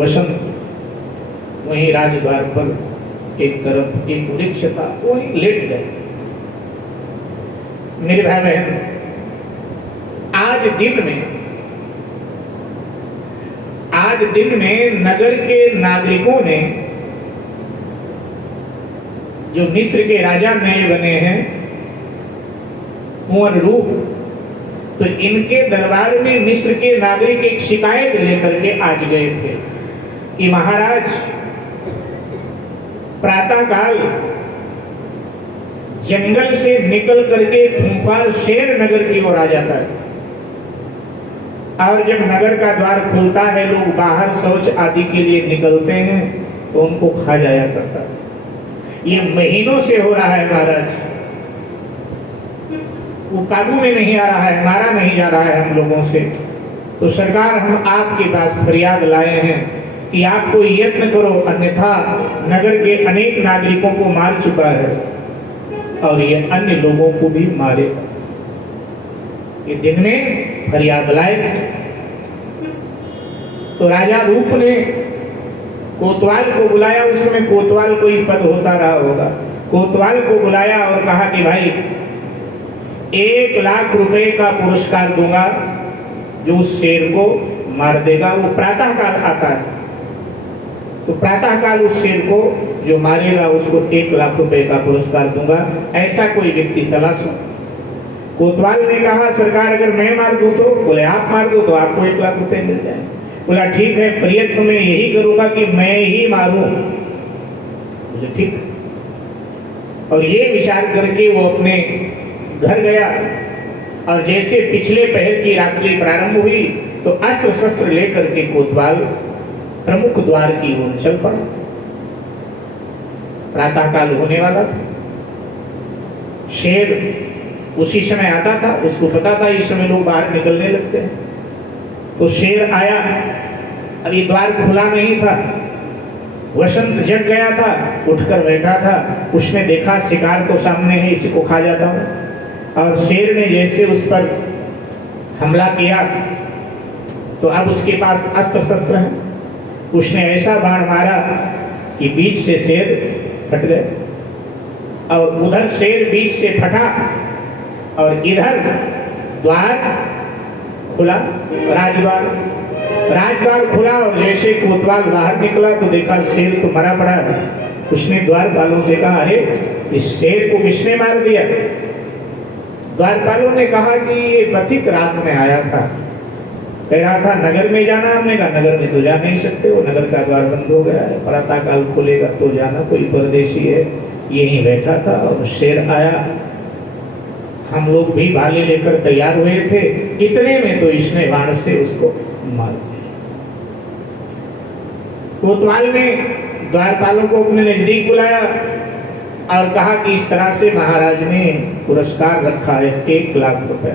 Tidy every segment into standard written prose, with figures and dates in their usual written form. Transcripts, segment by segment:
वसंत वहीं राजद्वार पर एक तरफ एक वृक्ष था, वहीं लेट गए। मेरे भाई बहन, आज दिन में नगर के नागरिकों ने, जो मिस्र के राजा नए बने हैं कुंवर रूप, तो इनके दरबार में मिस्र के नागरिक एक शिकायत लेकर के आज गए थे कि महाराज, प्रातःकाल जंगल से निकल करके खूंखार शेर नगर की ओर आ जाता है, और जब नगर का द्वार खुलता है, लोग बाहर शौच आदि के लिए निकलते हैं तो उनको खा जाया करता है। ये महीनों से हो रहा है महाराज, वो काबू में नहीं आ रहा है, मारा नहीं जा रहा है हम लोगों से। तो सरकार, हम आपके पास फरियाद लाए हैं कि आप कोई यत्न करो, अन्यथा नगर के अनेक नागरिकों को मार चुका है और ये अन्य लोगों को भी मारेगा। ये दिन में फरियाद लाए। तो राजा रूप ने कोतवाल को बुलाया, उस समय कोतवाल कोई पद होता रहा होगा। कोतवाल को बुलाया और कहा कि भाई 1,00,000 रुपए का पुरस्कार दूंगा जो उस शेर को मार देगा। वो प्रातःकाल आता है, तो प्रातःकाल उस शेर को जो मारेगा उसको 1,00,000 रुपए का पुरस्कार दूंगा, ऐसा कोई व्यक्ति तलाशो। कोतवाल ने कहा, सरकार अगर मैं मार दूं तो? बोले आप मार दो तो आपको 1,00,000 रुपए मिल जाए। बोला ठीक है, प्रयत्न मैं यही करूंगा कि मैं ही मारूं। बोले ठीक। और ये विचार करके वो अपने घर गया, और जैसे पिछले पहर की रात्रि प्रारंभ हुई तो अस्त्र शस्त्र लेकर के कोतवाल प्रमुख द्वार की ओर चल पड़ा। प्रातःकाल होने वाला था, शेर उसी समय आता था, उसको पता था इस समय लोग बाहर निकलने लगते हैं। तो शेर आया, अभी द्वार खुला नहीं था, वसंत जग गया था, उठकर बैठा था। उसने देखा शिकार तो सामने है, इसी को खा जाता हूं। और शेर ने जैसे उस पर हमला किया तो अब उसके पास अस्त्र शस्त्र है। उसने ऐसा बाण मारा कि बीच से शेर फट गए, और उधर शेर बीच से फटा और इधर द्वार खुला, राजद्वार खुला। और जैसे कोतवाल बाहर निकला तो देखा शेर तो मरा पड़ा है। उसने द्वारपालों से कहा, अरे इस शेर को किसने मार दिया? द्वारपालों ने कहा कि ये पथिक रात में आया था, कह रहा था नगर में जाना। हमने कहा नगर में तो जा नहीं सकते हो, नगर का द्वार बंद हो गया है, प्रातःकाल खुलेगा तो जाना। कोई परदेशी है, यहीं बैठा था और शेर आया। हम लोग भी भाले लेकर तैयार हुए थे, इतने में तो इसने बाण से उसको मार दिया। कोतवाल ने द्वारपालों को अपने नजदीक बुलाया और कहा कि इस तरह से महाराज ने पुरस्कार रखा है 1,00,000 रुपया।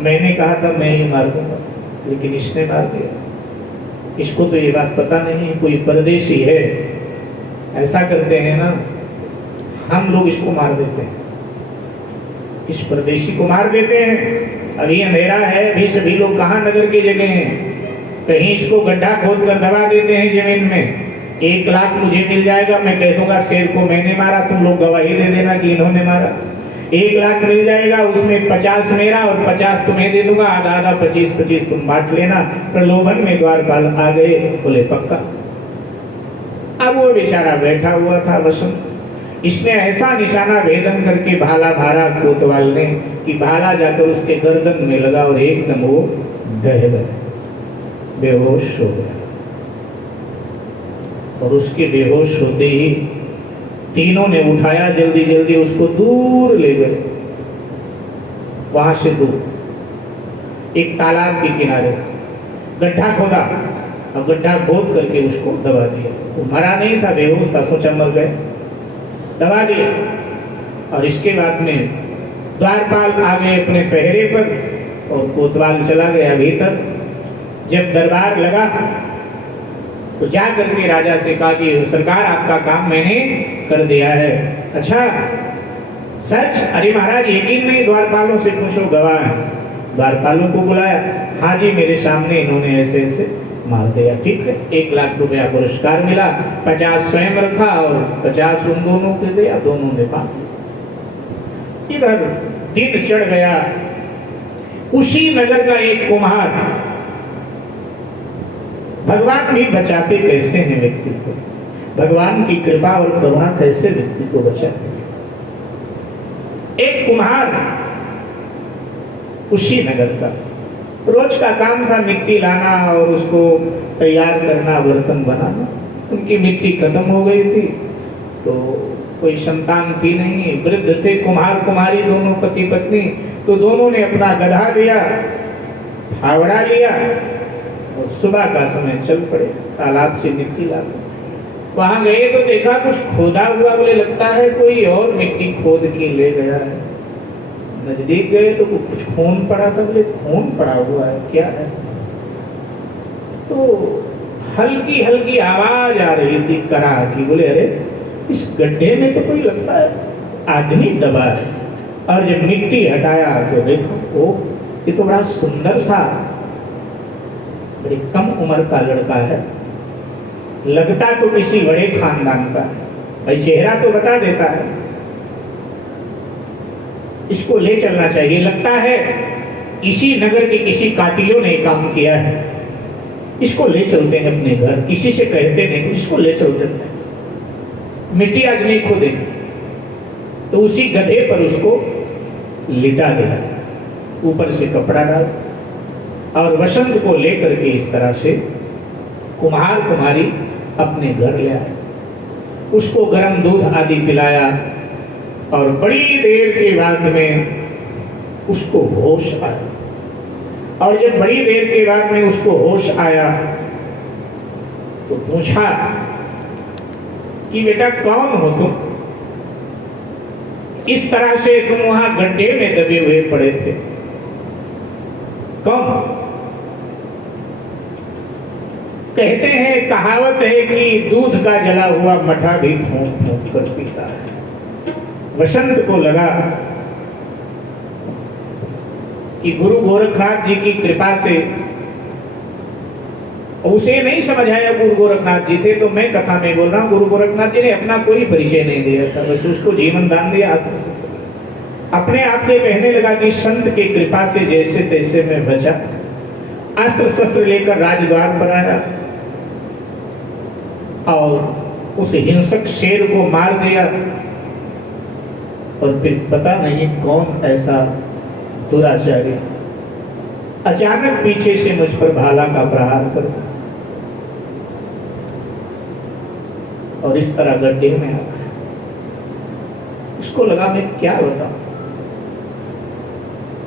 मैंने कहा था मैं ही मार दूंगा, लेकिन इसने मार दिया। इसको तो ये बात पता नहीं कोई परदेशी है। ऐसा करते हैं ना, हम लोग इसको मार देते हैं, इस परदेशी को मार देते हैं। अभी अंधेरा है, अभी सभी लोग कहाँ नगर की जगह हैं, कहीं इसको गड्ढा खोद कर दबा देते हैं जमीन में। 1,00,000 मुझे मिल जाएगा, मैं कह दूंगा शेर को मैंने मारा, तुम लोग गवाही दे देना कि इन्होंने मारा। 1,00,000 मिल जाएगा, उसमें 50 मेरा और 50 तुम्हें दे दूंगा, आधा आधा 25-25 तुम बांट लेना। प्रलोभन में द्वारपाल आ गए, बोले पक्का। अब वो बेचारा बैठा हुआ था वसंत, इसने ऐसा निशाना भेदन करके भाला मारा कोतवाल ने कि भाला जाकर उसके गर्दन में लगा और एकदम वो ढह गया, बेहोश हो गया। और उसके बेहोश होते ही तीनों ने उठाया, जल्दी जल्दी उसको दूर ले गए, वहां से दूर एक तालाब के किनारे गड्ढा खोदा और गड्ढा खोद करके उसको दबा दिया। वो मरा नहीं था, बेहोश था, सोचा मर गए, दबा दिया। और इसके बाद में द्वारपाल आ गए अपने पहरे पर और कोतवाल चला गया भीतर। जब दरबार लगा तो जा करके राजा से कहा कि सरकार आपका काम मैंने कर दिया है। अच्छा सच? अरे महाराज यकीन नहीं, द्वारपालों से पूछो, गवाह है। द्वारपालों को बुलाया, हाँ जी मेरे सामने इन्होंने ऐसे ऐसे मार दिया। ठीक है, 1 लाख रुपया पुरस्कार मिला, 50 स्वयं रखा और 50 उन दोनों को दिया, दोनों ने बांट। इधर दिन चढ़ गया। उसी नगर का एक कुम्हार, भगवान भी बचाते कैसे हैं व्यक्ति को, भगवान की कृपा और करुणा कैसे व्यक्ति को बचाते। एक कुम्हार उसी नगर का, रोज का काम था मिट्टी लाना और उसको तैयार करना, बर्तन बनाना। उनकी मिट्टी खत्म हो गई थी तो कोई संतान थी नहीं, वृद्ध थे कुम्हार कुम्हारी दोनों पति पत्नी। तो दोनों ने अपना गधा लिया, फावड़ा लिया और सुबह का समय चल पड़े तालाब से मिट्टी लाते। वहां गए तो देखा कुछ खोदा हुआ, बोले लगता है कोई और मिट्टी खोद के ले गया है। नजदीक गए तो कुछ खून पड़ा था, बोले खून पड़ा हुआ है, क्या है? तो हल्की हल्की आवाज आ रही थी कराह की। बोले अरे इस गड्ढे में तो कोई लगता है आदमी दबा है। और जब मिट्टी हटाया तो देखो ओ ये तो बड़ा सुंदर सा, बड़ी कम उम्र का लड़का है, लगता तो किसी बड़े खानदान का है, भाई चेहरा तो बता देता है। इसको ले चलना चाहिए, लगता है इसी नगर के किसी कातिलों ने काम किया है। इसको ले चलते हैं अपने घर, किसी से कहते नहीं, इसको ले चलते हैं, मिट्टी आज नहीं खोदे। तो उसी गधे पर उसको लिटा दिया, ऊपर से कपड़ा डाल, और वसंत को लेकर के इस तरह से कुम्हार कुमारी अपने घर ले आए। उसको गर्म दूध आदि पिलाया और बड़ी देर के बाद में उसको होश आया। और जब बड़ी देर के बाद में उसको होश आया तो पूछा कि बेटा कौन हो तुम? इस तरह से तुम वहां गड्ढे में दबे हुए पड़े थे, कौन? कहते हैं, कहावत है कि दूध का जला हुआ मठा भी फूंक फूंक कर पीता है। वसंत को लगा कि गुरु गोरखनाथ जी की कृपा से, उसे नहीं समझ आया गुरु गोरखनाथ जी थे, तो मैं कथा में बोल रहा हूँ, गुरु गोरखनाथ जी ने अपना कोई परिचय नहीं दिया था, बस उसको जीवन दान दिया। अपने आप से कहने लगा कि संत की कृपा से जैसे तैसे मैं बचा। अस्त्र शस्त्र लेकर राजद्वार पर आया और उस हिंसक शेर को मार दिया। और फिर पता नहीं कौन ऐसा दुराचारी अचानक पीछे से मुझ पर भाला का प्रहार कर और इस तरह गड्ढे में आ गया। उसको लगा मैं क्या बताऊं।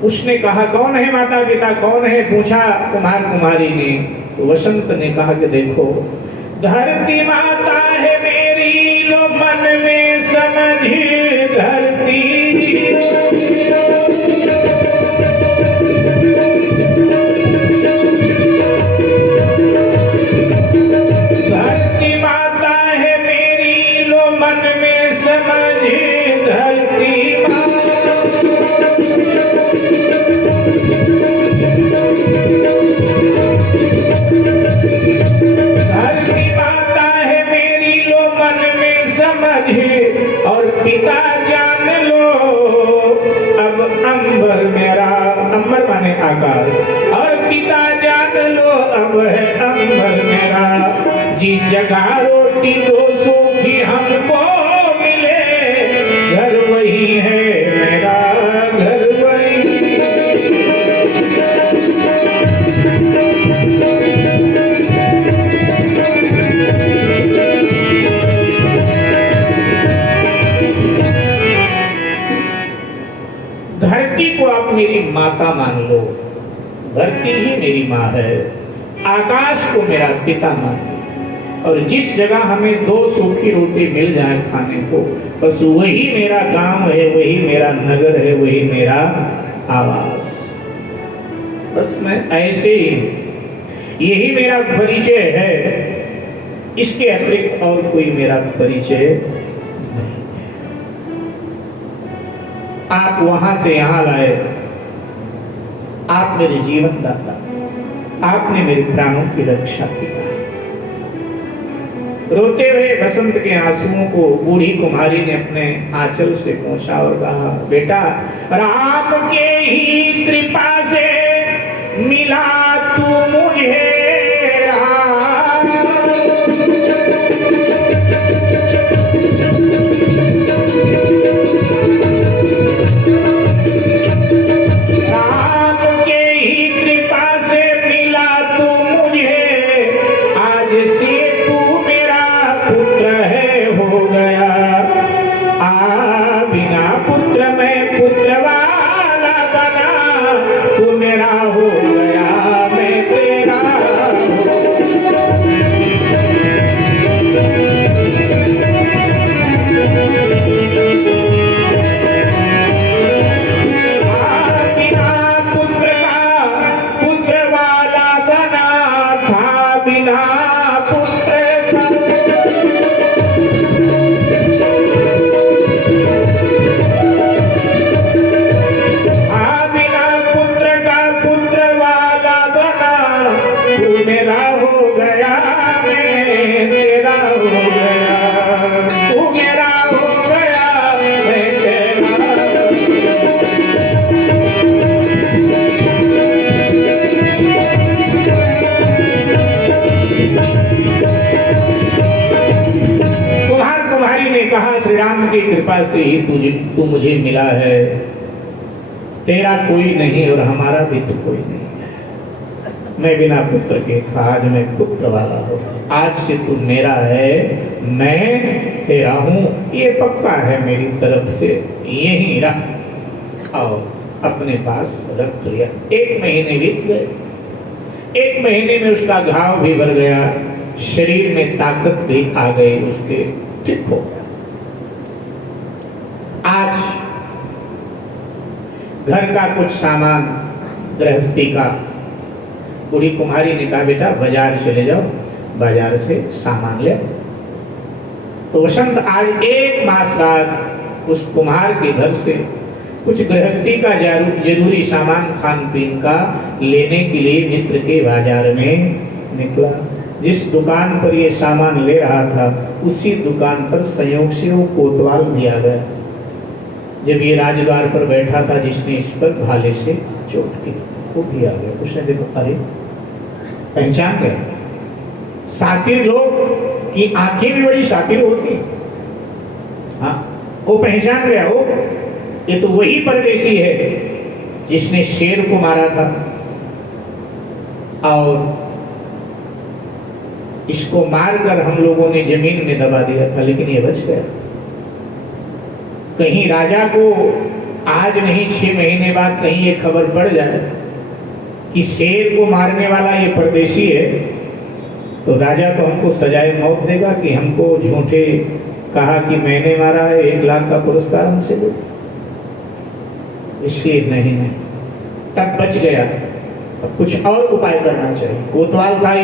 उसने कहा कौन है माता पिता, कौन है? पूछा कुम्हार कुमारी ने। तो वसंत ने कहा कि देखो, धरती माता है मेरी, लो मन में समझी धरती। धरती माता है मेरी, लो मन में समझी धरती। और पिता जान लो अब अंबर मेरा, अंबर माने आकाश, और पिता जान लो अब है अंबर मेरा। जिस जगह रोटी 200 की हमको मिले, घर वही है मेरा, घर वही। धरती को आप मेरी माता मान लो, धरती ही मेरी माँ है। आकाश को मेरा पिता मान लो, और जिस जगह हमें 2 सूखी रोटी मिल जाए खाने को, बस वही मेरा गांव है, वही मेरा नगर है, वही मेरा आवास। बस मैं ऐसे ही, यही मेरा परिचय है, इसके अतिरिक्त और कोई मेरा परिचय। आप वहां से यहां लाए, आप मेरे जीवन दाता, आपने मेरे प्राणों की रक्षा की। रोते हुए बसंत के आंसुओं को बूढ़ी कुमारी ने अपने आंचल से पोंछा और कहा, बेटा राम के ही कृपा से मिला तू मुझे की कृपा से ही तू मुझे मिला है। तेरा कोई नहीं और हमारा भी तो कोई नहीं है। मैं बिना पुत्र के था, आज मैं पुत्र वाला हूँ। आज से तू मेरा है, मैं तेरा हूँ, ये पक्का है मेरी तरफ से। यही रख और अपने पास रख लिया। 1 महीने बीत गए। 1 महीने में उसका घाव भी भर गया, शरीर में ताकत भी आ गई, उसके ठीक हो गया। आज घर का कुछ सामान गृहस्थी का, बूढ़ी कुमारी ने कहा, बेटा बाजार चले जाओ, बाजार से सामान ले। तो वसंत आज 1 मास बाद उस कुम्हार के घर से कुछ गृहस्थी का जरूरी सामान खान पीन का लेने के लिए मिस्र के बाजार में निकला। जिस दुकान पर ये सामान ले रहा था उसी दुकान पर संयोग से वो कोतवाल भी आ गया। जब ये राजद्वार पर बैठा था जिसने इस पर भाले से चोट की, वो भी आ गया। उसने देखो, अरे पहचान गया। सातिर लोग की आंखें भी बड़ी सातिर होती। हाँ, वो पहचान गया, वो ये तो वही परदेसी है जिसने शेर को मारा था और इसको मारकर हम लोगों ने जमीन में दबा दिया था, लेकिन ये बच गया। कहीं राजा को आज नहीं 6 महीने बाद कहीं ये खबर पड़ जाए कि शेर को मारने वाला ये परदेशी है, तो राजा तो हमको सजाए मौत देगा कि हमको झूठे कहा कि मैंने मारा है, 1 लाख का पुरस्कार हमसे दो। इसलिए नहीं, तब बच गया। अब कुछ और उपाय करना चाहिए। कोतवाल था,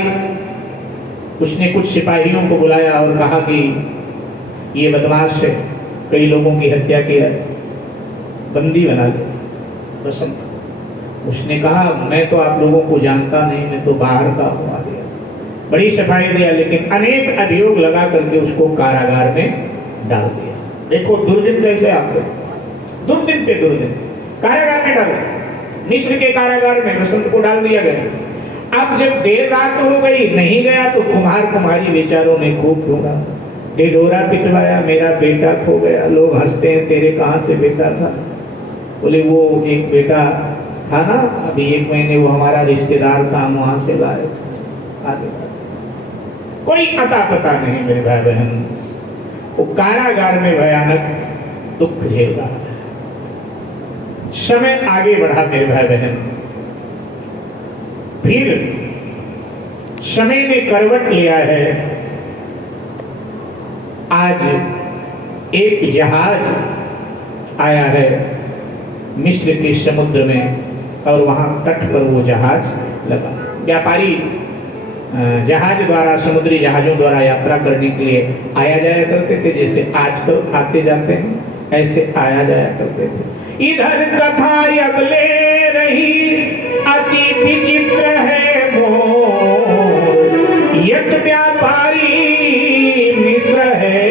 उसने कुछ सिपाहियों को बुलाया और कहा कि ये बदमाश है, कई लोगों की हत्या किया, बंदी बना ले। बसंत उसने कहा, मैं तो आप लोगों को जानता नहीं, मैं तो बाहर का हूँ। आ गया, बड़ी सफाई दिया, लेकिन अनेक अभियोग लगा करके उसको कारागार में डाल दिया। देखो दुर्दिन कैसे आते, दुर्दिन पे दुर्दिन कारागार में डाल, मिस्र के कारागार में बसंत को डाल दिया गया। अब जब देर रात हो गई, नहीं गया, तो कुम्हार कुम्हारी बेचारों ने खूब ढूंढा, ढिढोरा पिटवाया, मेरा बेटा खो गया। लोग हंसते हैं, तेरे कहाँ से बेटा था? बोले वो एक बेटा था ना, अभी 1 महीने वो हमारा रिश्तेदार था, हम वहां से लाए थे। आगे कोई अता पता नहीं मेरे भाई बहन। वो कारागार में भयानक दुख झेल रहा है। समय आगे बढ़ा मेरे भाई बहन, फिर समय ने करवट लिया है। आज एक जहाज आया है मिस्र के समुद्र में और वहां तट पर वो जहाज लगा। व्यापारी जहाज द्वारा, समुद्री जहाजों द्वारा यात्रा करने के लिए आया जाया करते थे, जैसे आजकल आते जाते हैं, ऐसे आया जाया करते थे। इधर कथा अब ले रही, अति विचित्र है मोर यत व्यापारी मिश्र है,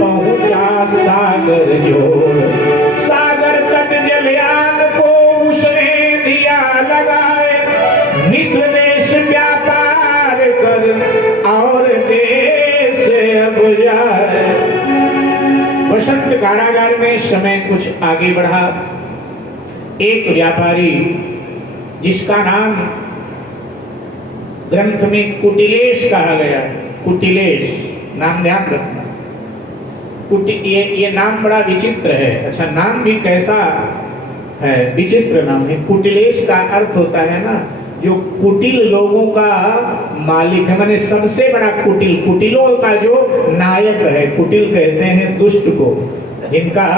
पहुंचा सागर जोड़। सागर तट जलयान को उसने दिया लगाए, मिश्र देश व्यापार कर और देश अब जाए। वसंत कारागार में समय कुछ आगे बढ़ा। एक व्यापारी जिसका नाम ग्रंथ में कुटिलेश कहा गया है, कुटिलेश नाम ध्यान रखना। ये नाम बड़ा विचित्र है। अच्छा, नाम भी कैसा है, विचित्र नाम है। कुटिलेश का अर्थ होता है ना, जो कुटिल लोगों का मालिक है, माने सबसे बड़ा कुटिल, कुटिलों का जो नायक है। कुटिल कहते हैं दुष्ट को, जिनका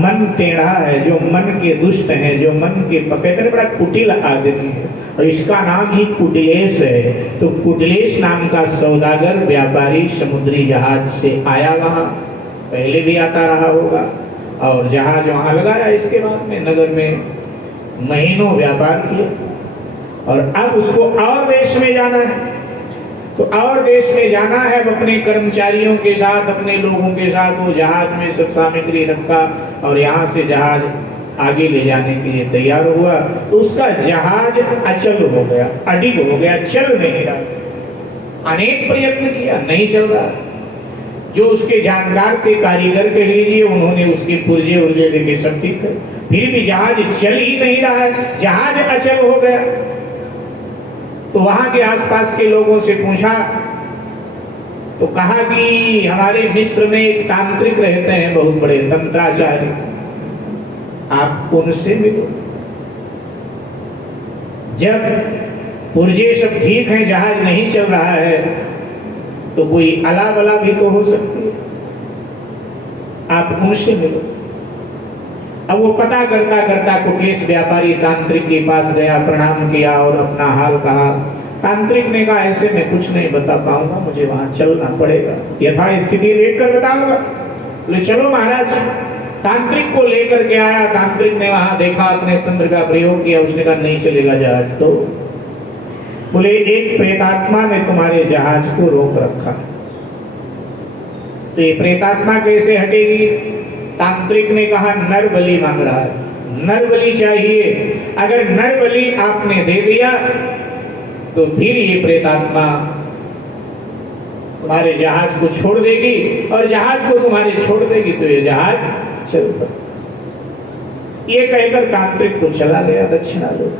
मन टेढ़ा है, जो मन के दुष्ट हैं, जो मन के कहते हैं बड़ा कुटिल आदमी है, और इसका नाम ही कुटिलेश है। तो कुटिलेश नाम का सौदागर व्यापारी समुद्री जहाज से आया, वहां पहले भी आता रहा होगा, और जहाज वहां लगाया। इसके बाद में नगर में महीनों व्यापार किया, और अब उसको और देश में जाना है। तो और देश में जाना है, अपने कर्मचारियों के साथ, अपने लोगों के साथ वो जहाज में सब सामग्री रखा, और यहाँ से जहाज आगे ले जाने के लिए तैयार हुआ। तो उसका जहाज अचल हो गया, अडिग हो गया, चल नहीं रहा। अनेक प्रयत्न किया, नहीं चल रहा। जो उसके जानकार थे, कारीगर कह लीजिए, उन्होंने उसके पुर्जे उर्जे लेके सब ठीक कर, फिर भी जहाज चल ही नहीं रहा है, जहाज अचल हो गया। तो वहां के आसपास के लोगों से पूछा, तो कहा कि हमारे मिस्र में एक तांत्रिक रहते हैं, बहुत बड़े तंत्राचार्य, आप उनसे मिलो। जब पुर्जे सब ठीक हैं, जहाज नहीं चल रहा है, तो कोई अला बला भी तो हो सकती है, आप उनसे मिलो। अब वो पता करता करता कुटिलेश व्यापारी तांत्रिक के पास गया, प्रणाम किया और अपना हाल कहा। तांत्रिक ने कहा, ऐसे मैं कुछ नहीं बता पाऊंगा, मुझे वहां चलना पड़ेगा, यथा स्थिति देखकर बताऊंगा। बोले चलो महाराज। तांत्रिक को लेकर के आया। तांत्रिक ने वहां देखा, अपने तंत्र का प्रयोग किया, उसने कहा नहीं चलेगा जहाज। तो बोले एक प्रेतात्मा ने तुम्हारे जहाज को रोक रखा। तो ये प्रेतात्मा कैसे हटेगी? तांत्रिक ने कहा नर बलि मांग रहा है, नर बलि चाहिए। अगर नर बलि आपने दे दिया तो फिर ये प्रेतात्मा तुम्हारे जहाज को छोड़ देगी, और जहाज को तुम्हारे छोड़ देगी तो ये जहाज चल पड़ेगा। ये कहकर तांत्रिक तो चला गया दक्षिणालोक।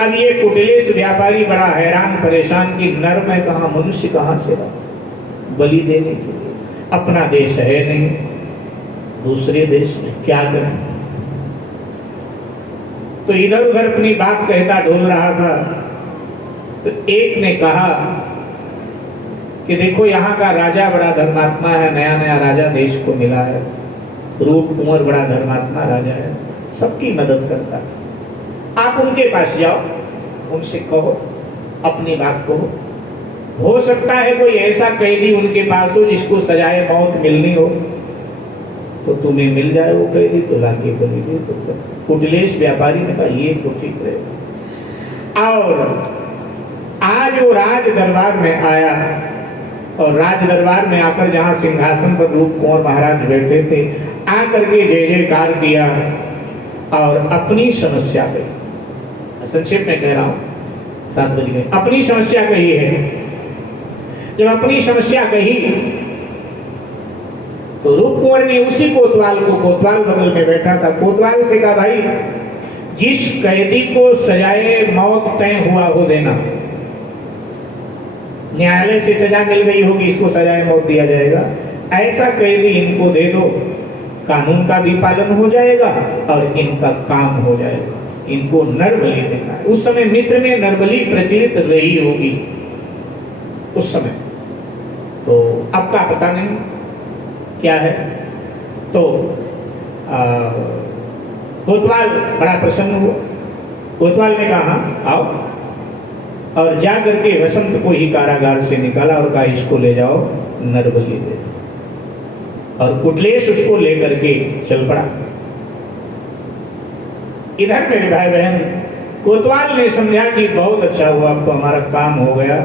अब ये कुटिलेश व्यापारी बड़ा हैरान परेशान कि नर में कहा, मनुष्य कहां से बलि देने के लिए? अपना देश है नहीं, दूसरे देश में क्या करें? तो इधर उधर अपनी बात कहता डोल रहा था। तो एक ने कहा कि देखो यहाँ का राजा बड़ा धर्मात्मा है, नया नया राजा देश को मिला है, रूप कुंवर बड़ा धर्मात्मा राजा है, सबकी मदद करता है। आप उनके पास जाओ, उनसे कहो, अपनी बात कहो। हो सकता है कोई ऐसा कैदी उनके पास हो जिसको सजाए मौत मिलनी हो, तो तुम्हें मिल जाए वो कैदी, तो लाके बलि दे दो। कुटिलेश व्यापारी ने कहा ये तो ठीक रहेगा। और आज वो राज दरबार में आया, और राज दरबार में आकर जहां सिंहासन पर रूप कुंवर महाराज बैठे थे, आकर के जय जयकार किया और अपनी समस्या कही। संक्षेप में कह रहा हूं, 7 बज गए। अपनी समस्या कही है। जब अपनी समस्या कही तो रूप कुंवर ने उसी कोतवाल को, कोतवाल बगल में बैठा था, कोतवाल से कहा भाई जिस कैदी को सजाए मौत तय हुआ हो देना, न्यायालय से सजा मिल गई होगी, इसको सजाए मौत दिया जाएगा, ऐसा कैदी इनको दे दो, कानून का भी पालन हो जाएगा और इनका काम हो जाएगा। इनको नरबलि देना है। उस समय मिस्र में नरबलि प्रचलित रही होगी उस समय, तो अब का पता नहीं क्या है। तो कोतवाल बड़ा प्रसन्न हुआ। कोतवाल ने कहा हाँ आओ, और जा करके वसंत को ही कारागार से निकाला और कहा इसको ले जाओ नरबलि दे। और कुटिलेश उसको लेकर के चल पड़ा। इधर मेरे भाई बहन कोतवाल ने समझा कि बहुत अच्छा हुआ, अब तो हमारा काम हो गया,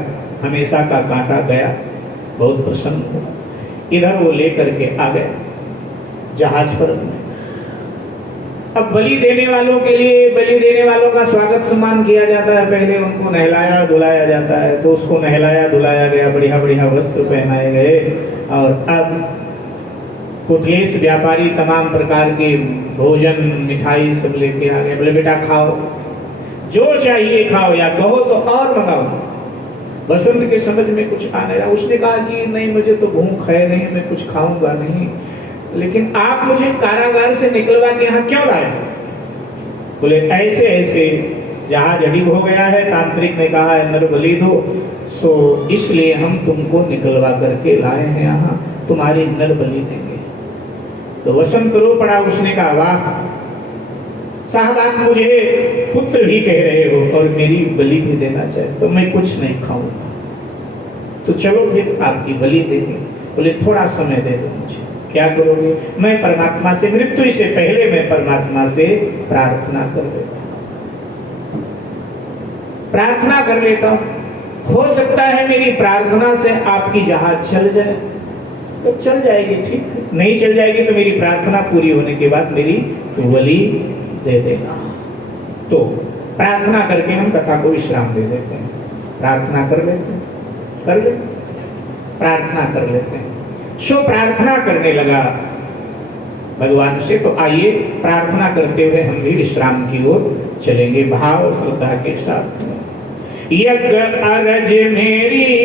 हमेशा का कांटा गया, बहुत प्रसन्न हुआ। इधर वो लेकर के आ गए जहाज पर। अब बलि देने वालों के लिए, बलि देने वालों का स्वागत सम्मान किया जाता है। पहले उनको नहलाया धुलाया जाता है, तो उसको नहलाया धुलाया गया, बढ़िया बढ़िया वस्त्र पहनाए गए। और अब कुटलेश व्यापारी तमाम प्रकार के भोजन मिठाई सब लेके आ गए। बोले बेटा खाओ, जो चाहिए खाओ, या कहो तो और मंगाओ। बसंत के समझ में कुछ आ नहीं रहा। उसने कहा कि नहीं, मुझे तो भूख है नहीं, मैं कुछ खाऊंगा नहीं, लेकिन आप मुझे कारागार से निकलवा के यहाँ क्यों लाए? बोले ऐसे ऐसे जहाज अड़िग हो गया है, तांत्रिक ने कहा है नरबलि दो, सो इसलिए हम तुमको निकलवा करके लाए हैं यहाँ, तुम्हारी नरबलि देंगे। तो वसंत रो पड़ा। उसने कहा वाह साहब, आप मुझे पुत्र भी कह रहे हो और मेरी बलि भी देना चाहे, तो मैं कुछ नहीं खाऊंगा, तो चलो फिर आपकी बलि देंगे। बोले थोड़ा समय दे दो मुझे। क्या करोगे? मैं परमात्मा से, मृत्यु से पहले मैं परमात्मा से प्रार्थना कर लेता हूं, प्रार्थना कर लेता हूं। हो सकता है मेरी प्रार्थना से आपकी जहाज चल जाए, तो चल जाएगी, ठीक। नहीं चल जाएगी तो मेरी प्रार्थना पूरी होने के बाद मेरी बलि दे देना। तो प्रार्थना करके हम कथा को विश्राम दे देते हैं। प्रार्थना कर लेते हैं, कर ले, प्रार्थना कर लेते हैं। सो प्रार्थना करने लगा भगवान से। तो आइए प्रार्थना करते हुए हम भी विश्राम की ओर चलेंगे भाव श्रद्धा के साथ। यज्ञ अरज मेरी